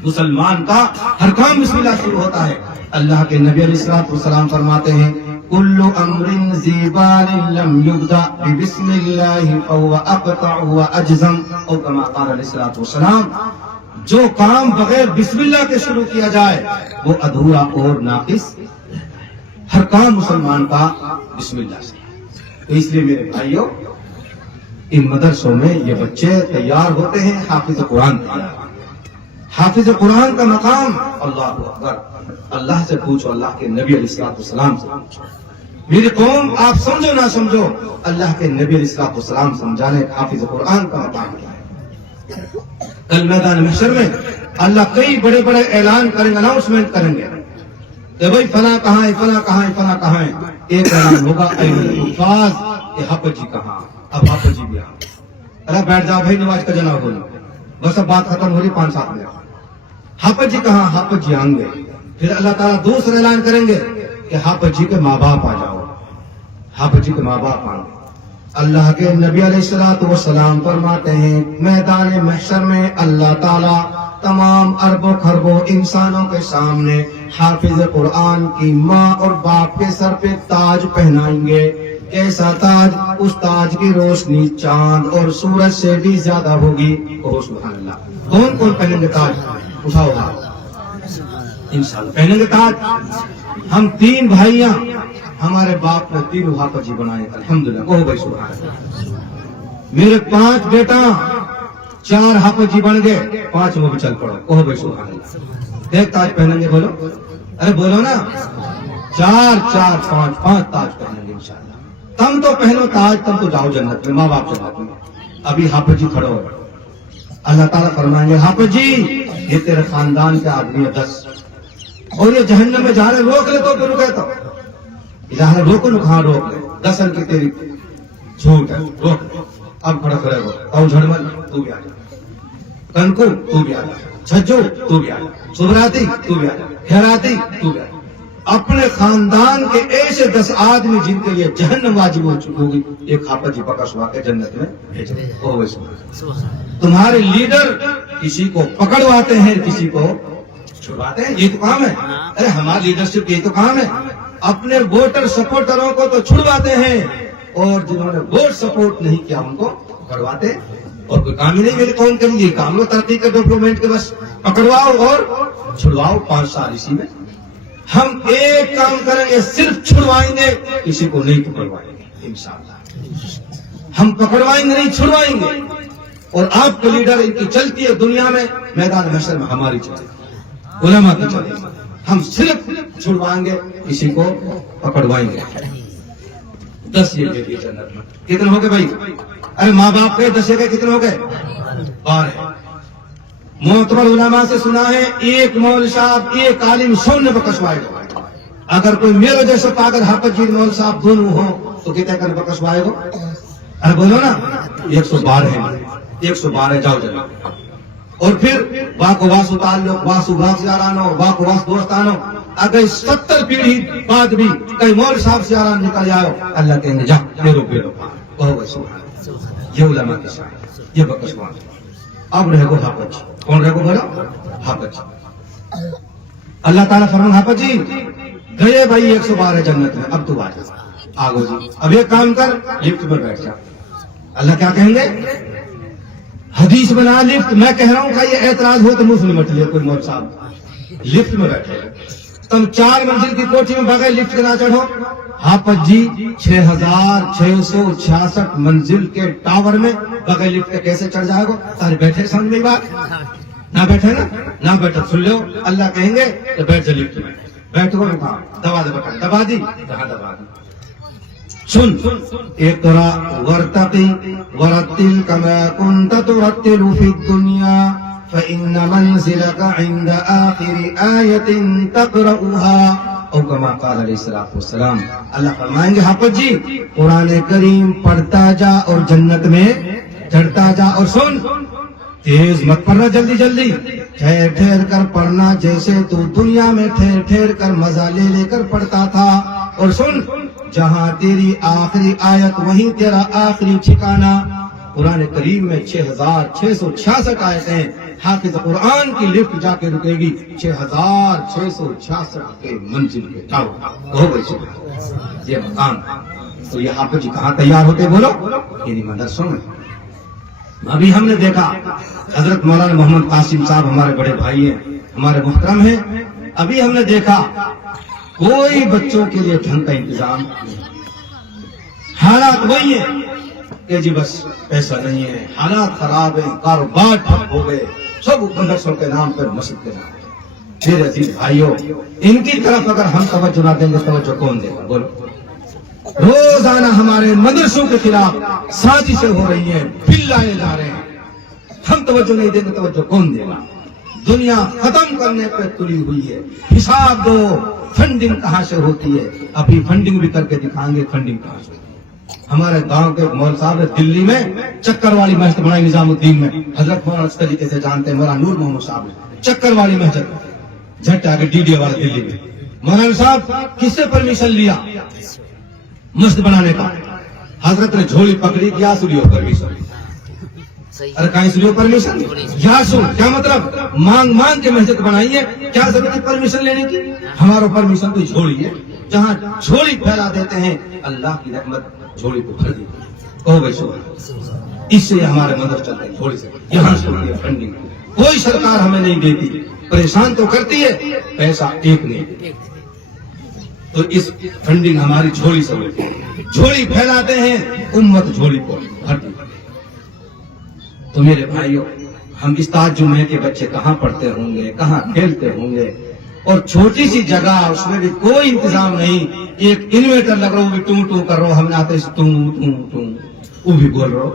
مسلمان کا ہر کام بسم اللہ شروع ہوتا ہے. اللہ کے نبی علیہ الصلوۃ والسلام فرماتے ہیں کل امر ذی بال لم یبدأ بسم اللہ فهو اقطع واجزم. او کما قال علیہ الصلوۃ والسلام جو کام بغیر بسم اللہ کے شروع کیا جائے وہ ادھورا اور ناقص. ہر کام مسلمان کا بسم اللہ سے. تو اس لیے میرے بھائیوں ان مدرسوں میں یہ بچے تیار ہوتے ہیں حافظ قرآن تیار. حافظ قرآن کا مقام اللہ اکبر. اللہ سے پوچھو, اللہ کے نبی علیہ الصلوۃ والسلام سے پوچھو. میری قوم آپ سمجھو نہ سمجھو, اللہ کے نبی علیہ الصلوۃ والسلام سمجھانے حافظ قرآن کا مقام کیا ہے. کل میدان محشر میں اللہ کئی بڑے بڑے اعلان کریں گے, اناؤنسمنٹ کریں گے کہ بھائی فلاں کہاں ہے, فلاں کہاں ہے, فلاں کہاں ہے. ایک اعلان ہوگا الفاظ کہ حافظ جی کہاں. اب حافظ جی بھی آ. ارے بیٹھ جاؤ بھائی, نماز کا جناب بولو. بس اب بات ختم ہو رہی 5-7 منٹ. حافظ جی کہاں؟ حافظ جی آئیں گے. پھر اللہ تعالیٰ دوسرا اعلان کریں گے کہ حافظ جی کے ماں باپ آ جاؤ. حافظ جی کے ماں باپ آئیں گے. اللہ کے نبی علیہ الصلوۃ والسلام فرماتے ہیں میدان محشر میں اللہ تعالیٰ تمام اربوں خربوں انسانوں کے سامنے حافظ قرآن کی ماں اور باپ کے سر پہ تاج پہنائیں گے. کیسا تاج؟ اس تاج کی روشنی چاند اور سورج سے بھی زیادہ ہوگی. اوہ سبحان اللہ. کون کون پہنیں گے تاج؟ اٹھاؤ انشاءاللہ پہنیں گے تاج. ہم 3 بھائیاں, ہمارے باپ نے 3 حافظ جی بنائے الحمدللہ. اوہ بھائی سبحان اللہ. میرے 5 بیٹا 4 حافظ جی بن گئے, 5 وہ بھی چل پڑو. اوہ بھائی سبحان اللہ. ایک تاج پہنیں گے, بولو ارے بولو نا. 4 5 تاج پہنیں گے انشاءاللہ. تم تو پہنو تاج, تم تو جاؤ جنت میں, ماں باپ جنت میں. ابھی حافظ جی کھڑو ہو. اللہ تعالیٰ فرمائیں گے حافظ جی یہ تیرے خاندان کے آدمی 10 اور یہ جہنم میں جا رہے, روک لے تو رکے تو جہاں روکو نا, کہاں روک لے. 10 کی تیری جھوٹ ہے, روک. اب کھڑا کھڑے ہو. او جھڑمل تو بھی آ جا, کنکو تو بھی آ جا, چھجو تو بھی آ جا, صبراتی تو بھی آ جا, خیراتی تو بھی آ جا. اپنے خاندان کے ایسے 10 آدمی جن کے لیے جہنم واجب ہو چکی ہوگی, ایک حافظ جی پکڑوا کے جنت میں بھیجو. تمہارے لیڈر کسی کو پکڑواتے ہیں, کسی کو چھڑواتے ہیں. یہ تو کام ہے. ارے ہماری لیڈرشپ یہ تو کام ہے. اپنے ووٹر سپورٹروں کو تو چھڑواتے ہیں, اور جنہوں نے ووٹ سپورٹ نہیں کیا ان کو پکڑواتے. اور کوئی کام ہی نہیں میری قوم کے لیے. کام لو ترقی کے ڈیولپمنٹ کے, بس پکڑواؤ اور چھڑواؤ. 5 سال اسی میں ہم ایک کام کریں گے, صرف چھڑوائیں گے, کسی کو نہیں پکڑوائیں گے انشاءاللہ. ہم پکڑوائیں گے نہیں, چھڑوائیں گے. اور آپ کے لیڈر ان کی چلتی ہے دنیا میں, میدان محشر میں ہماری چلتی ہے, علماء کی چلتی ہے. ہم صرف چھڑوائیں گے, کسی کو پکڑوائیں گے. 10 یہ کے لیے جنت میں. کتنے ہو گئے بھائی؟ ارے ماں باپ کے 10 کے کتنے ہو گئے؟ 12. معتبر علماء سے سنا ہے ایک مول صاحب ایک عالم 100 نے بکسوائے گا. اگر کوئی میرے جیسے پاگل حافظ جی مول صاحب دونوں ہو تو کتنے کر بکسوائے گا؟ ارے بولو نا. 112 ہے. 112 جاؤ جناب. اور پھر واکو واسو تعلق, واسو باغ یارانو, واکو واس دوستانو. اگر 70 پیڑھی بعد بھی کئی مول صاحب سے آرام نکل جاؤ اللہ کہیں گے جا میرو بیڑو کہو سبحان اللہ. یہ علماء کی شان ہے, یہ بکسوان. اب رہے گو حافظ. کون رہے گو بولو؟ حافظ. اللہ تعالیٰ فرمان حافظ جی گئے بھائی 112 جنت میں, اب تو آگو جی اب ایک کام کر لفٹ میں بیٹھ جا. اللہ کیا کہیں گے؟ حدیث بنا لفٹ. میں کہہ رہا ہوں کہ یہ اعتراض ہو تو مسلم مت لے کوئی مول صاحب لفٹ میں بیٹھے تم 4 منزل کی کوٹھی میں بغیر لفٹ کے نہ چڑھو. حافظ جی 6666 منزل کے ٹاور میں بغیر لفٹ کے کیسے چڑھ جائے گا؟ سارے بیٹھے سمجھ میں بات نہ بیٹھے نا نہ بیٹھے سن لو. اللہ کہیں گے تو بیٹھ جا لفٹ میں. بیٹھو میں کہا دبا دے بٹن دبا دی کہاں دبا دی. سن اقرا ورتقی ورتل کما کنت ترتل فی الدنیا فإن منزلك عند آخر آیت تقرأها او کما قال علیہ الصلوۃ والسلام. اللہ فرمائیں گے حافظ جی قرآن کریم پڑھتا جا اور جنت میں چڑھتا جا. اور سن تیز مت پڑھنا, جلدی جلدی ٹھہر ٹھہر کر پڑھنا جیسے تو دنیا میں ٹھہر ٹھہر کر مزہ لے لے کر پڑھتا تھا. اور سن جہاں تیری آخری آیت وہیں تیرا آخری ٹھکانہ. قرآن کریم میں 6666 آیتیں. حافظ قرآن کی لفٹ جا کے رکے گی 6666 کے منزل پہ. یہ مقام. تو یہ حافظ جی کہاں تیار ہوتے بولو؟ انہی مدرسوں میں. ابھی ہم نے دیکھا حضرت مولانا محمد قاسم صاحب ہمارے بڑے بھائی ہیں, ہمارے محترم ہیں. ابھی ہم نے دیکھا کوئی بچوں کے لیے ڈھنگ کا انتظام نہیں. حالات وہی ہیں کہ جی بس پیسہ نہیں ہے, حالات خراب ہیں, کاروبار ٹھپ ہو گئے, سب مدرسوں کے نام پر مسجد کے نام پر. میرے عزیز بھائیوں ان کی طرف اگر ہم توجہ نہ دیں گے توجہ کون دے گا بولو؟ روزانہ ہمارے مدرسوں کے خلاف سازشیں ہو رہی ہیں, بل لائے جا رہے ہیں. ہم توجہ نہیں دیں گے توجہ کون دے گا؟ دنیا ختم کرنے پہ تلی ہوئی ہے. حساب دو فنڈنگ کہاں سے ہوتی ہے. ابھی فنڈنگ بھی کر کے دکھائیں گے فنڈنگ کہاں سے. ہمارے گاؤں کے مول صاحب نے دلی میں چکر والی مسجد بنائی نظام الدین میں. حضرت مولانا اس طریقے سے جانتے ہیں مولانا نور محمد صاحب نے چکر والی مسجد جھٹ آگے ڈی ڈی والے دلی میں. مولانا صاحب کس سے پرمیشن لیا مسجد بنانے کا؟ حضرت نے جھولی پکڑی کیا سلیو پرمیشن. ارے کہیں سلیو پرمیشن یا سو کیا مطلب مانگ مانگ کے مسجد بنائی ہے. کیا ضرورت ہے پرمیشن لینے کی؟ ہمارا پرمیشن تو جھولی ہے. جہاں جھولی پھیلا دیتے ہیں اللہ کی رحمت جھولی کو بھر دیتی ہے. کہو بھائی سو اس سے ہمارے مدد چلتے ہیں جھولی سے. یہاں سے فنڈنگ کوئی سرکار ہمیں نہیں دیتی, پریشان تو کرتی ہے, پیسہ ایک نہیں. تو اس فنڈنگ ہماری جھولی سے ہوتی ہے. جھولی پھیلاتے ہیں امت جھولی کو بھرتی ہے. تو میرے بھائیوں ہم اس تاجمے کے بچے کہاں پڑھتے ہوں گے, کہاں کھیلتے ہوں گے, اور چھوٹی سی جگہ اس میں بھی کوئی انتظام نہیں. ایک انویٹر لگ رہا وہ بھی ٹوں ٹوں کر رہا, ہم نے آتے ٹوں ٹوں ٹوں وہ بھی بول رہا.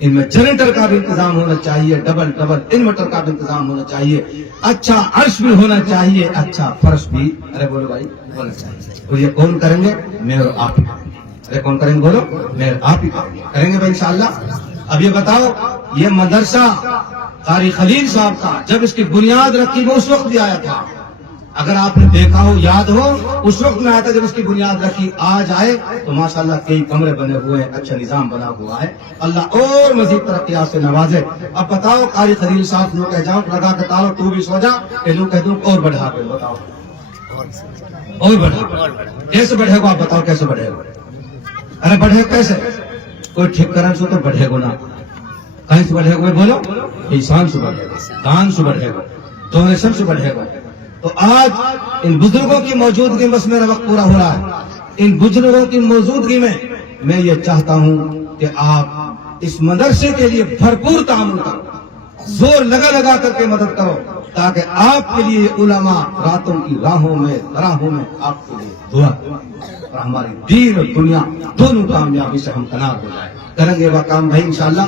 ان میں جنریٹر کا بھی انتظام ہونا چاہیے, ڈبل ڈبل انورٹر کا بھی انتظام ہونا چاہیے, اچھا عرش بھی ہونا چاہیے, اچھا فرش بھی ارے بولو بھائی ہونا چاہیے. اور یہ کون کریں گے؟ میں اور آپ ہی. ارے کون کریں گے بولو؟ میں اور آپ ہی کریں گے بھائی انشاءاللہ. اب یہ بتاؤ یہ مدرسہ قاری خلیل صاحب کا جب اس کی بنیاد رکھی وہ اس وقت بھی آیا تھا. اگر آپ نے دیکھا ہو یاد ہو اس وقت میں آیا تھا جب اس کی بنیاد رکھی. آج آئے تو ماشاءاللہ کئی کمرے بنے ہوئے ہیں, اچھا نظام بنا ہوا ہے. اللہ اور مزید ترقیات سے نوازے. اب بتاؤ قاری خلیل صاحب لوگ کہہ جاؤ لگا کے تالو تو بھی سو جا کہ لوگ کہہ دوں اور بڑھا کے بتاؤ اور بڑھا کیسے بڑھے گا؟ آپ بتاؤ کیسے بڑھے گا؟ ارے بڑھے کیسے؟ کوئی ٹھیک کرن سے تو بڑھے گا نا. کہیں سے بڑھے گا بولو؟ انسان سے بڑھے گا, دان سے بڑھے گا, ڈونیشن سے بڑھے گا. تو آج ان بزرگوں کی موجودگی میں بس میرا وقت پورا ہو رہا ہے. ان بزرگوں کی موجودگی میں یہ چاہتا ہوں کہ آپ اس مدرسے کے لیے بھرپور تعامل کرو, زور لگا لگا کر کے مدد کرو, تاکہ آپ کے لیے علماء راتوں کی راہوں میں آپ کے لیے دعا اور ہماری دین اور دنیا دونوں کامیابی سے ہم کنار ہو جائیں. کریں گے وہ کام بھائی انشاءاللہ.